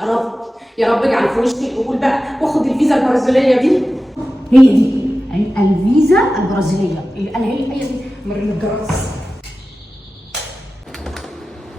يا رب يا رب اجعل في وشي القبول بقى واخد الفيزا البرازيليه دي. هي دي الفيزا البرازيليه اللي انا هي دي من الجراس.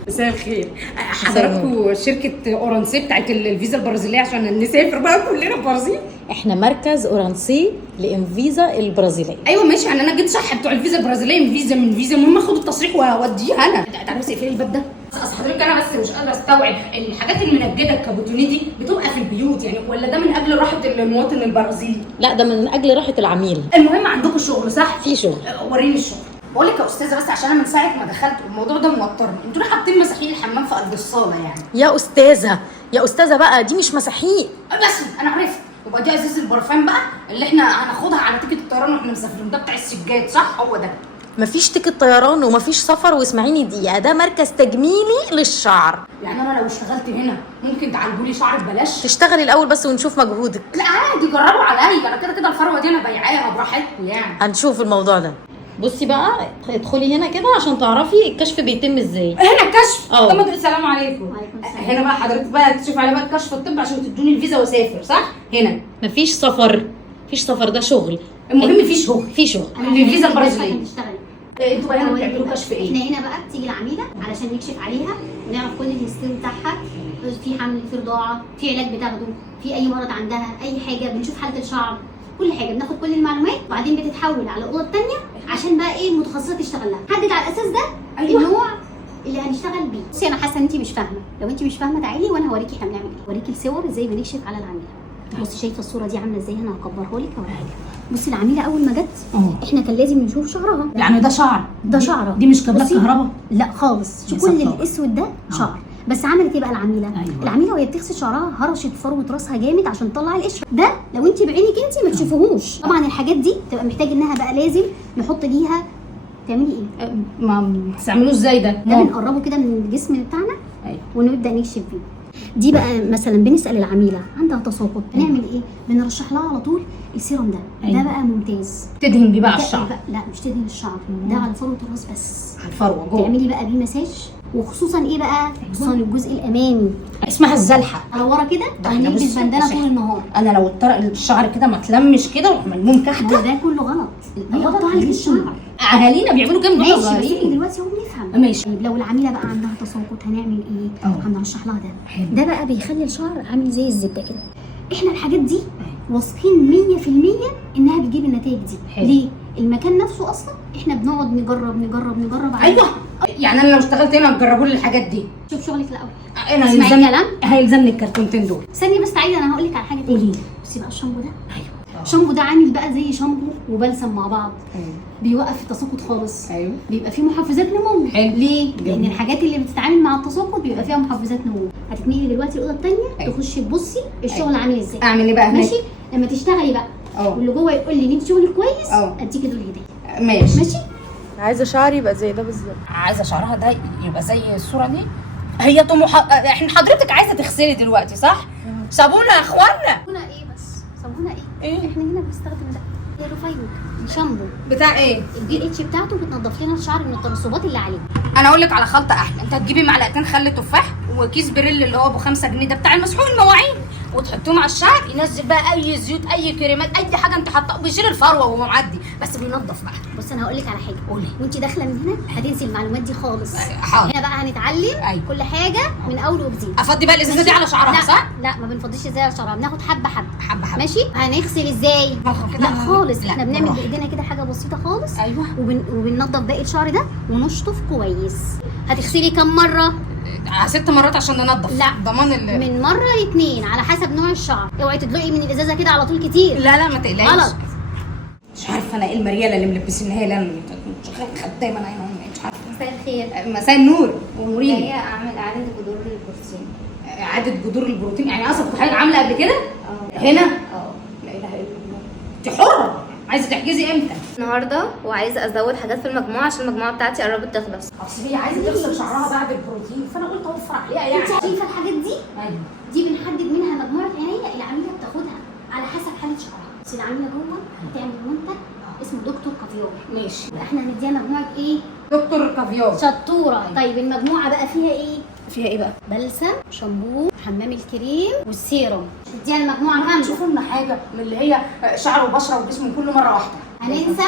مساء الخير، حضراتكم شركه اورانسي بتاعت الفيزا البرازيليه عشان نسافر بقى كلنا البرازيل. احنا مركز اورانسي لانفيزا البرازيليه. ايوه ماشي، يعني انا جيت صح بتوع الفيزا البرازيليه من فيزا المهم اخد التصريح واوديها انا. تعالى بس اقفلي الباب ده. اصل حضرتك انا بس مش قادره استوعب الحاجات المنجده الكابوتوني دي بتبقى في البيوت يعني، ولا ده من اجل راحه المواطن البرازيلي؟ لا، ده من اجل راحه العميل. المهم عندكم شغل صح؟ في شغل. وريني الشغل. بقول لك يا استاذه بس عشان انا من ساعه ما دخلت الموضوع ده موترني، انتوا ليه حاطين مساحيق الحمام في قلب الصاله يعني؟ يا استاذه بقى، دي مش مساحيق. بس انا عرفت، يبقى دي ازاز البرفان بقى اللي احنا هناخدها على تيكت الطيران واحنا مسافرين، ده بتاع السجاد صح؟ هو ده. مفيش تيكت طيران ومفيش سفر، واسمعيني دقيقه، ده مركز تجميلي للشعر. يعني انا لو اشتغلت هنا ممكن تعالجوا لي شعري ببلاش؟ تشتغلي الاول بس ونشوف مجهودك. لا عادي جربوا عليا، انا كده كده الفروه دي انا بيعاها براحتكم يعني. هنشوف الموضوع ده. بصي بقى، ادخلي هنا كده عشان تعرفي الكشف بيتم ازاي. هنا الكشف؟ طب السلام عليكم. وعليكم السلام. هنا بقى حضرتك بقى تشوف على بقى الكشف الطبي عشان تدوني الفيزا واسافر صح؟ هنا مفيش سفر، ده شغل. المهم في شغل. الفيزا البرازيليه. انتوا بقى هنا بتعملوا كشف ايه؟ احنا هنا بقى بتيجي العميله علشان نكشف عليها ونعرف كل الهيستوري بتاعها، في حمل، في رضاعه، في علاج بتاخده، في اي مرض عندها، اي حاجه، بنشوف حاله الشعر، كل حاجه بناخد كل المعلومات وبعدين بتتحول على الاوضه الثانيه عشان بقى ايه المتخصصه تشتغل لها. حدد على الاساس ده النوع اللي هنشتغل بيه. بصي انا حاسه ان انت مش فاهمه، لو انت مش فاهمه تعالي وانا هوريكي احنا بنعمل ايه. هوريكي الصور ازاي بنكشف على العميله. بصي شايفه الصوره دي عامله ازاي؟ انا هكبرها لك اوريها. بصي العميله اول ما جت احنا كان لازم نشوف شعرها. يعني ده شعر؟ ده شعرها. دي مش كابلات كهرباء؟ لا خالص، شو كل الاسود ده شعر. بس عملت ايه بقى العميله؟ أيوة. العميله وهي بتغسل شعرها هرشت فروه راسها جامد عشان تطلع القشره. ده لو انت بعينك انت ما تشوفوهوش. طبعا الحاجات دي تبقى محتاج انها بقى لازم نحط ليها. تعملي ايه؟ ما بتستعملوه ازاي ده؟ ده بنقربه كده من الجسم بتاعنا. ايوه. ونبدا نكشف فيه. دي بقى مثلا بنسال العميله عندها تساقط، هنعمل ايه؟ بنرشح لها على طول السيروم ده. أيوة. ده بقى ممتاز. تدهن بيه بقى الشعر؟ لا مش تدهن الشعر، ده على فروه الراس بس. على الفروه جوه. تعملي بقى بيه مساج، وخصوصا ايه بقى؟ خصوصا الجزء الامامي. اسمها الزلحه. على ورا كده هنلبس بندانه طول النهار. انا لو الطرق الشعر كده ما تلمش كده وملموم كحته. ده كله غلط. بيقطع لك الشعر. اهالينا بيعملوا كده من ماشي، بس صغيرين. احنا دلوقتي اهو بنفهم. ماشي. طيب لو العميله بقى عندها تساقط هنعمل ايه؟ هنرشح لها ده. حلو. ده بقى بيخلي الشعر عامل زي الزبده كده. احنا الحاجات دي واثقين 100% انها بتجيب النتائج دي. حلو. ليه؟ المكان نفسه اصلا احنا بنقعد نجرب عليه. ايوه، يعني انا لو اشتغلت هنا هتجربوا لي الحاجات دي. شوف شغلك الاول. انا اسمعي كلام. هيلزمني الكرتونتين دول. استني بس تعالي، انا هقول لك على حاجه تاني. قولي. بصي بقى الشامبو ده. ايوه. الشامبو ده عامل بقى زي شامبو وبلسم مع بعض. ايوه. بيوقف التساقط خالص. ايوه. بيبقى فيه محفزات نمو. حلو. ليه؟ جميل. لان الحاجات اللي بتتعامل مع التساقط بيبقى فيها محفزات نمو. هتتنقلي دلوقتي الاوضه الثانيه. أيوة. تخشي تبصي الشغل عامل ازاي. اعمل ايه بقى هناك؟ ماشي. لما تشتغلي بقى واللي جوه يقول لي ان انت شغلك كويس اديكي دول هديه. ماشي. عايزه شعري يبقى زي ده بالظبط. عايزه شعرها ده يبقى زي الصوره دي. هي احنا حضرتك عايزه تغسلي دلوقتي صح؟ صابونه يا اخوانا. صابونه ايه بس؟ صابونه ايه؟ إيه؟ احنا هنا بنستخدم ده. ريفاينج شامبو بتاع ايه؟ البي اتش بتاعته بتنضف لنا الشعر من الترسبات اللي عليه. انا اقول لك على خلطه احلى. انت هتجيبي معلقتين خل تفاح وكيس بريل اللي هو ب 5 جنيه ده بتاع المسحوق المواعين، وتحطوهم على الشعر ينزل بقى اي زيوت اي كريمات اي حاجه انت حاطاها، بيشيل الفروه وهو معدي بس بينضف بقى. بص انا هقول لك على حاجه. قولي. وانت داخله من هنا هتنسي المعلومات دي خالص. حاضر. هنا بقى هنتعلم. أيوة. كل حاجه من اول وجديد. افضي بقى الازازه دي على شعرها لا صح؟ لا ما بنفضيش ازاي على شعرها، بناخد حبه حبه. ماشي. هنغسل ازاي؟ كده لا خالص. لا. احنا بنعمل بايدينا كده حاجه بسيطه خالص. ايوه. وبننضف باقي الشعر ده ونشطف كويس. هتغسلي كم مره؟ 6 مرات عشان ننضف. لا. ضمان من مره ل2 على حسب نوع الشعر. اوعي تدلقي من الازازه كده على طول كتير. لا ما تقلقيش. غلط. مش عارفه انا ايه المرياله اللي ملبسينها هي اللي خدامه انا مش عارفه. مساء الخير. مساء النور ومريم. جايه اعمل اعاده جذور للبروتين. اعاده جذور البروتين يعني اصلا كنت حضرتك عامله قبل كده؟ هنا؟ لا اله الا الله. انت حره. عايزه تحجزي امتى؟ النهارده وعايزه ازود حاجات في المجموعه عشان المجموعه بتاعتي قربت تخلص. اصل هي عايزه تغسل شعرها بعد البروتين فانا قلت اوفر عليها يعني. انت شايفه الحاجات دي؟ ايوه. دي بنحدد منها مجموعه عنايه العميله بتاخدها على حسب حاله شعرها. بس العميله جوه بتعمل منتج اسمه دكتور كافيار. ماشي. احنا هنديها مجموعه ايه؟ دكتور كافيار. شطوره. طيب المجموعه بقى فيها ايه؟ فيها ايه بقى؟ بلسم، شامبو، حمام الكريم والسيروم. اديها المجموعه كامله. شوفوا لنا حاجه من اللي هي شعر وبشره وجسم كله مره واحده. هننسى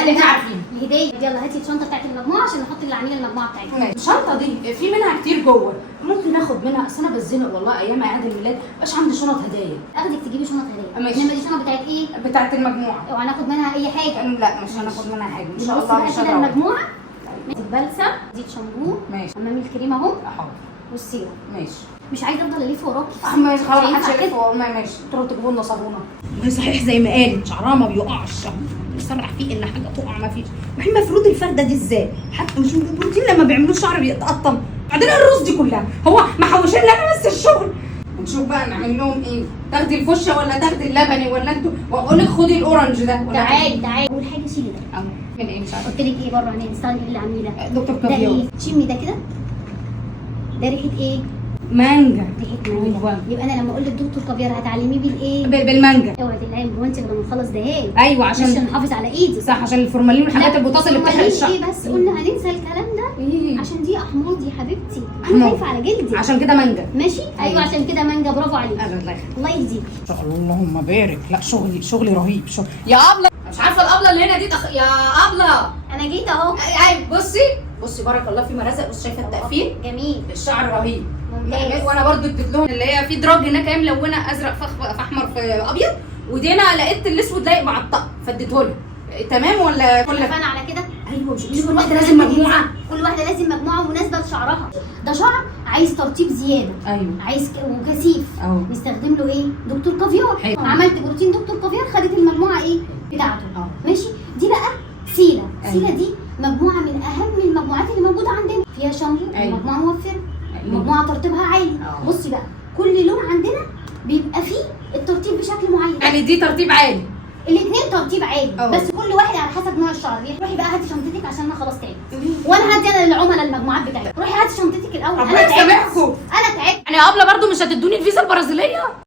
اللي احنا عارفينه. الهديه. يلا هاتي الشنطه بتاعت المجموعه عشان نحط اللي عاملين المجموعه بتاعتنا. ماشي. الشنطه دي في منها كتير جوه، ممكن اخد منها. اصل انا بتزنق والله ايام اعياد الميلاد مبقاش عندي شنط هدايا. اخدك تجيبي شنط هديه. ماشي. انما دي شنط بتاعت ايه؟ بتاعت المجموعه. اوعى ناخد منها اي حاجه. لا مش هناخد منها حاجه ان شاء بصي الله. بقى مش كده هدور. المجموعه. دي البلسم، دي الشامبو، ماشي. حمام الكريم اهو، حاضر. والسيروم. ماشي. مش عايزه افضل الف وراكي. ماشي خلاص. مش محدش هينفع يلف كده. ماشي. تروحوا تجيبوا لنا صابونه. وهي صحيح زي ما قالت شعرها ما بيقعش، بسرح فيه ان حاجه تقع ما فيش. وبعدين مفروض الفرده دي ازاي؟ حتى مش البروتين لما بيعملوا الشعر بيتقطم. بعدين الرز دي كلها هو محوشين لنا بس الشغل. نشوف بقى نعمل لهم ايه؟ تاخدي الفشه ولا تاخدي اللبني ولا انتوا؟ واقول لك خدي الاورنج ده ولا تعالي اول حاجه شيلي ده. من ايه مش عارفه. قلت لك ايه بره عيني استني اللي عاملاه دكتور ده كافيار. ايه؟ شمي ده كده. ده ريحه ايه؟ مانجا. ريحه مانجا. يبقى انا لما اقول للدكتور كافيار هتعلميه بالايه؟ بالمانجا. اوعي تقلقي هو انت لما نخلص دهان. ايوه عشان عشان نحافظ على ايدي. صح، عشان الفورمالين والحاجات البوتاص اللي بتحرق الشعر. ايه بس قلنا هننسى الكلام ده إيه؟ عشان دي احماض يا حبيبتي. انا أحماض. خايفه على جلدي. عشان كده مانجا. ماشي. ايوه عشان كده مانجا. برافو عليكي. الله يخليك. الله يهديك. اللهم بارك. لا شغلي رهيب. يا ابله مش عارفه الابله اللي هنا دي يا ابله انا جيت اهو. ايوه بصي بارك الله في مرزق. بص شايفه التقفيل جميل. الشعر رهيب. ممتاز. وانا برضو اديت لهم اللي هي في دراج هناك هي ملونه ازرق في احمر في ابيض، ودي انا لقيت الاسود لايق مع الطقم فاديته لها. تمام ولا اتفقنا على كده؟ ايوه مش كل واحده لازم مجموعه. كل واحده لازم مجموعه مناسبه لشعرها. ده شعر عايز ترطيب زياده. ايوه عايز وكثيف. اهو. نستخدم له ايه؟ دكتور كافيار. حلو. عملت بروتين دكتور كافيار خدت المجموعه ايه بتاعته. اه. ماشي. دي بقى سيله. أيوة. سيله دي مجموعه من اهم المجموعات اللي موجوده عندنا. فيها شامبو. أيوة. مجموعه موفره. أيوة. مجموعه ترطيبها عالي. اه. بصي بقى كل لون عندنا بيبقى فيه الترطيب بشكل معين. يعني دي ترتيب عالي. الاثنين ترتيب عالي. اه. بس كل واحد على حسب نوع الشعر. روحي بقى هاتي شنطتك عشان انا خلاص تعبت. وانا هدي انا للعملاء المجموعات بتاعتي. روحي هاتي شنطتك الاول. ربنا يسامحكم. انا تعبت. يعني يا ابله برضو مش هتدوني الفيزا البرازيليه؟